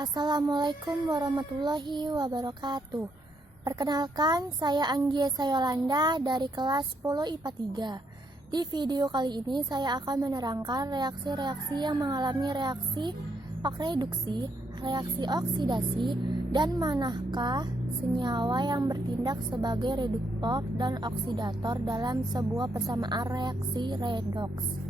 Assalamualaikum warahmatullahi wabarakatuh. Perkenalkan, saya Anggia Yolanda dari kelas 10 IPA 3. Di video kali ini saya akan menerangkan reaksi-reaksi yang mengalami reaksi reduksi, reaksi oksidasi, dan manakah senyawa yang bertindak sebagai reduktor dan oksidator dalam sebuah persamaan reaksi redoks.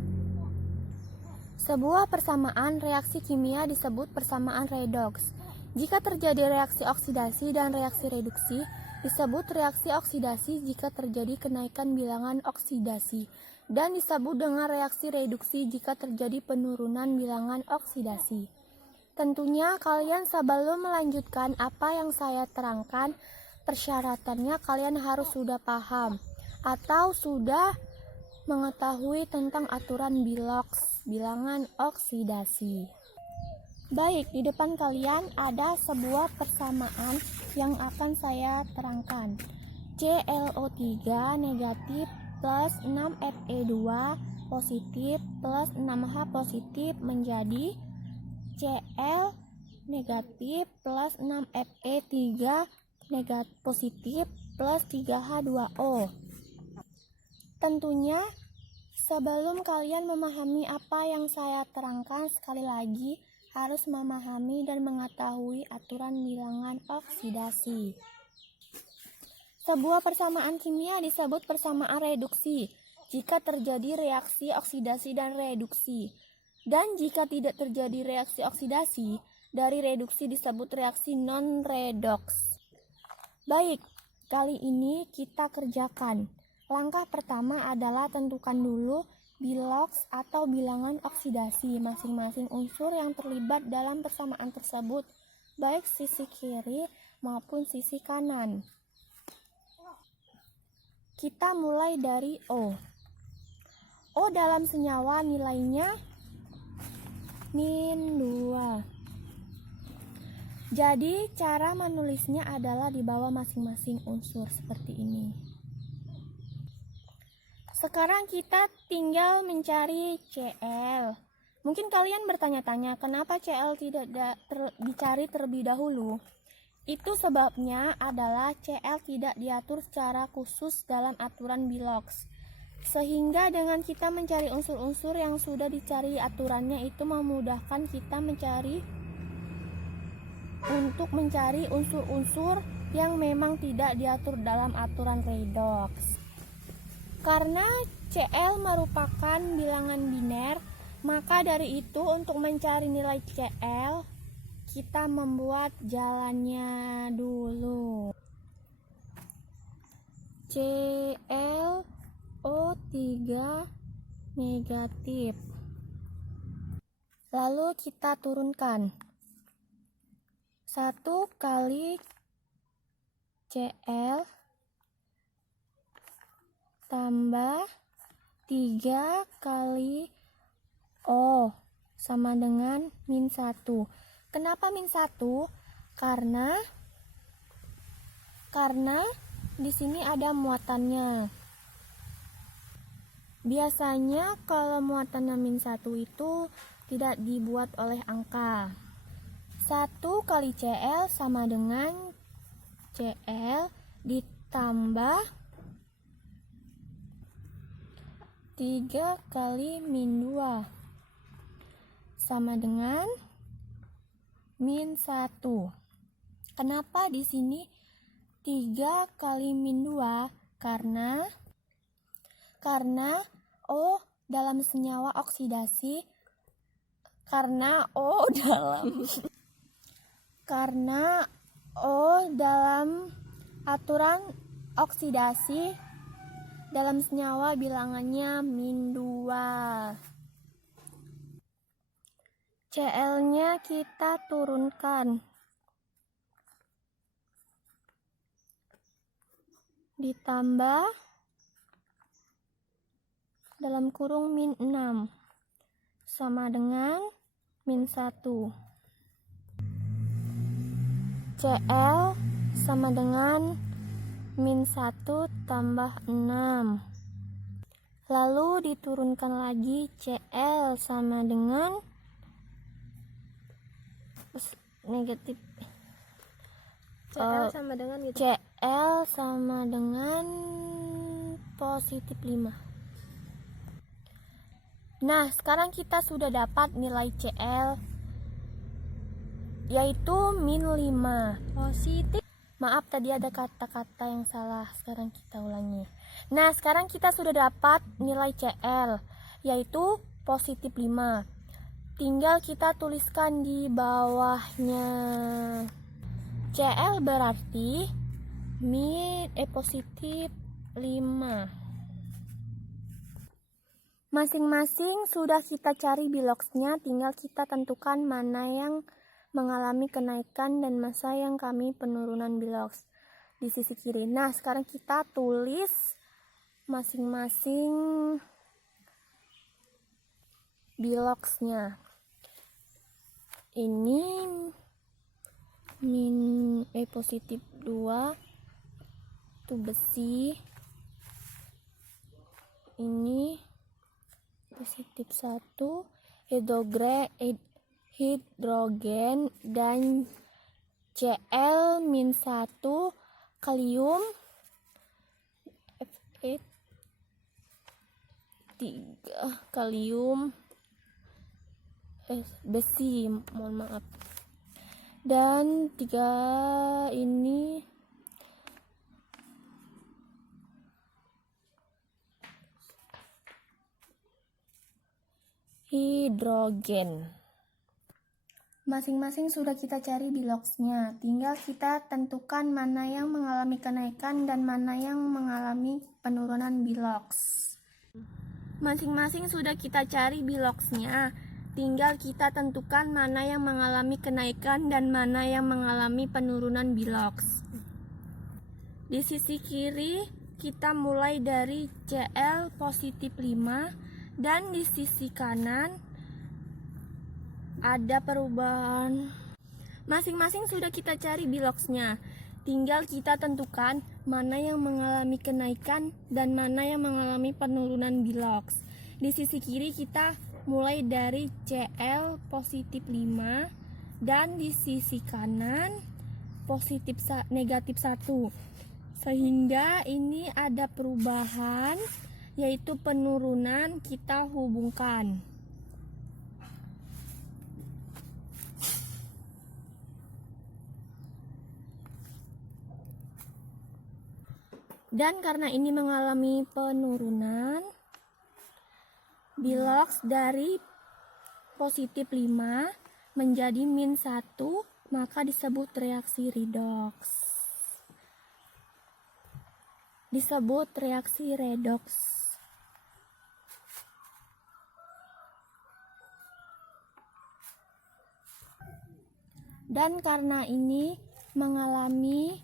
Sebuah persamaan reaksi kimia disebut persamaan redoks. Jika terjadi reaksi oksidasi dan reaksi reduksi, disebut reaksi oksidasi jika terjadi kenaikan bilangan oksidasi, dan disebut dengan reaksi reduksi jika terjadi penurunan bilangan oksidasi. Tentunya kalian sebelum melanjutkan apa yang saya terangkan, persyaratannya kalian harus sudah paham atau sudah mengetahui tentang aturan bilangan oksidasi. Baik, di depan kalian ada sebuah persamaan yang akan saya terangkan. ClO3 negatif plus 6Fe2 positif plus 6H positif menjadi Cl negatif plus 6Fe3 negatif positif plus 3H2O. Tentunya sebelum kalian memahami apa yang saya terangkan, sekali lagi harus memahami dan mengetahui aturan bilangan oksidasi. Sebuah persamaan kimia disebut persamaan reduksi jika terjadi reaksi oksidasi dan reduksi. Dan jika tidak terjadi reaksi oksidasi, dari reduksi disebut reaksi non-redoks. Baik, kali ini kita kerjakan. Langkah pertama adalah tentukan dulu biloks atau bilangan oksidasi masing-masing unsur yang terlibat dalam persamaan tersebut, baik sisi kiri maupun sisi kanan. Kita mulai dari O. O dalam senyawa nilainya -2. Jadi cara menulisnya adalah di bawah masing-masing unsur seperti ini. Sekarang kita tinggal mencari Cl. Mungkin kalian bertanya-tanya, kenapa Cl tidak dicari terlebih dahulu? Itu sebabnya adalah Cl tidak diatur secara khusus dalam aturan biloks. Sehingga dengan kita mencari unsur-unsur yang sudah dicari aturannya itu memudahkan kita untuk mencari unsur-unsur yang memang tidak diatur dalam aturan redoks. Karena Cl merupakan bilangan biner, maka dari itu untuk mencari nilai Cl, kita membuat jalannya dulu. ClO3 negatif. Lalu kita turunkan. 1 kali Cl tambah 3 kali O sama dengan -1. Kenapa -1? Karena di sini ada muatannya. Biasanya kalau muatannya -1 itu tidak dibuat oleh angka. 1 kali Cl sama dengan Cl ditambah 3 kali -2 sama dengan -1. Kenapa di sini 3 kali -2? Karena O dalam senyawa oksidasi, karena O dalam aturan oksidasi dalam senyawa bilangannya -2. Cl-nya kita turunkan. Ditambah dalam kurung -6 sama dengan -1. Cl sama dengan -1 tambah 6. Lalu diturunkan lagi Cl sama dengan negatif CL sama dengan gitu. CL sama dengan positif 5. Nah, sekarang kita sudah dapat nilai CL yaitu min 5. Positif. Maaf, tadi ada kata-kata yang salah. Sekarang kita ulangi. Nah, sekarang kita sudah dapat nilai CL yaitu positif 5. Tinggal kita tuliskan di bawahnya. CL berarti positif 5. Masing-masing sudah kita cari biloxnya, tinggal kita tentukan mana yang mengalami kenaikan dan masa yang kami penurunan bilox di sisi kiri. Nah, sekarang kita tulis masing-masing biloxnya. Ini positif 2 itu besi, ini positif 1 hidrogen, dan Cl min 1 kalium, Fe3 kalium, besi, mohon maaf. Dan 3 ini hidrogen. Masing-masing sudah kita cari biloxnya, tinggal kita tentukan mana yang mengalami kenaikan dan mana yang mengalami penurunan bilox. Masing-masing sudah kita cari biloxnya, tinggal kita tentukan mana yang mengalami kenaikan dan mana yang mengalami penurunan bilox. Di sisi kiri kita mulai dari Cl positif 5, dan di sisi kanan ada perubahan. Masing-masing sudah kita cari biloxnya, tinggal kita tentukan mana yang mengalami kenaikan dan mana yang mengalami penurunan bilox. Di sisi kiri kita mulai dari Cl positif 5, dan di sisi kanan negatif 1, sehingga ini ada perubahan yaitu penurunan, kita hubungkan. Dan karena ini mengalami penurunan, bilox dari positif 5 menjadi min 1, maka disebut reaksi redox. Dan karena ini mengalami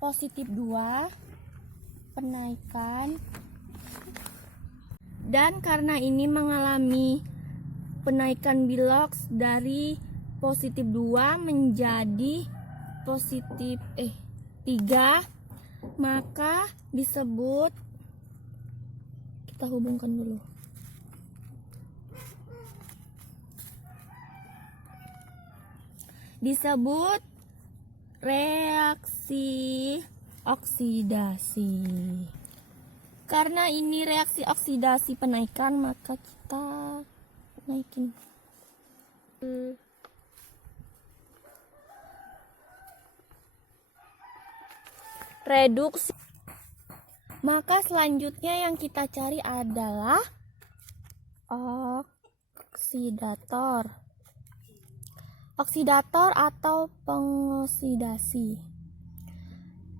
positif 2 penaikan, dan karena ini mengalami penaikan bilox dari positif 2 menjadi positif 3, maka disebut, kita hubungkan dulu, disebut reaksi oksidasi. Karena ini reaksi oksidasi penaikan, maka kita naikin. Reduksi. Maka selanjutnya yang kita cari adalah oksidator. Oksidator atau pengoksidasi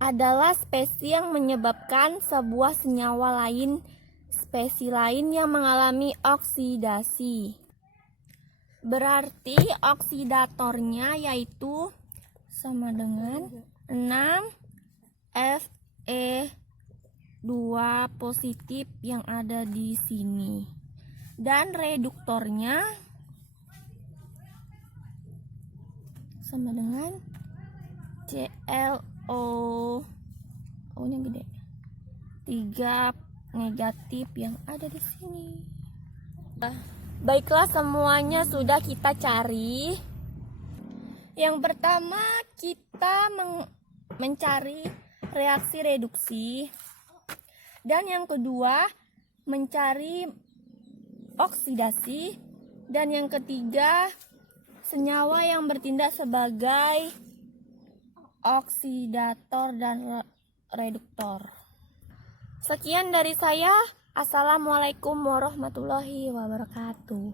adalah spesies yang menyebabkan sebuah senyawa lain, spesies lain yang mengalami oksidasi. Berarti oksidatornya yaitu sama dengan 6Fe2 positif yang ada di sini. Dan reduktornya sama dengan ClO, O-nya gede, 3 negatif yang ada di sini. Baiklah, semuanya sudah kita cari. Yang pertama kita mencari reaksi reduksi, dan yang kedua mencari oksidasi, dan yang ketiga senyawa yang bertindak sebagai oksidator dan reduktor. Sekian dari saya. Assalamualaikum warahmatullahi wabarakatuh.